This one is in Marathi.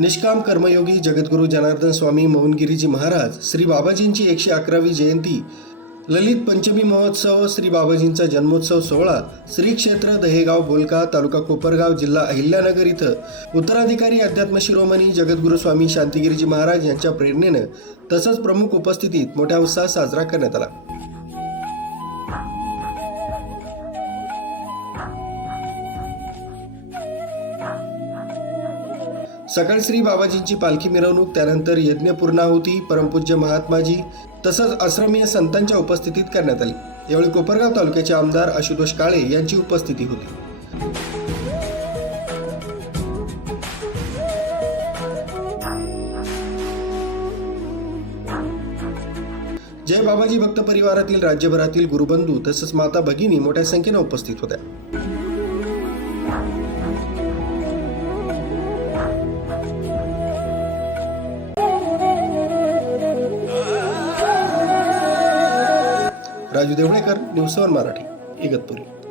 निष्काम कर्मयोगी जगद्गुरू जनार्दन स्वामी मोहनगिरीजी महाराज श्री बाबाजींची एकशे अकरावी जयंती ललित पंचमी महोत्सव श्री बाबाजींचा जन्मोत्सव सोहळा श्री क्षेत्र दहेगाव बोलका तालुका कोपरगाव जिल्हा अहिल्यानगर इथं उत्तराधिकारी अध्यात्म शिरोमणी जगद्गुरू स्वामी शांतिगिरीजी महाराज यांच्या प्रेरणेनं तसंच प्रमुख उपस्थितीत मोठ्या उत्साहात साजरा करण्यात आला सकाळ श्री बाबाजींची पालखी मिरवणूक त्यानंतर होती परमपूज्य महात्माजी तसंच आश्रमीय संतांच्या उपस्थितीत करण्यात आली यावेळी कोपरगाव तालुक्याचे आमदार आशुतोष काळे यांची उपस्थिती होती जय बाबाजी भक्त परिवारातील राज्यभरातील गुरुबंधू तसंच माता भगिनी मोठ्या संख्येने उपस्थित होत्या राजू देवणेकर न्यूज सेवन मराठी इगतपुरी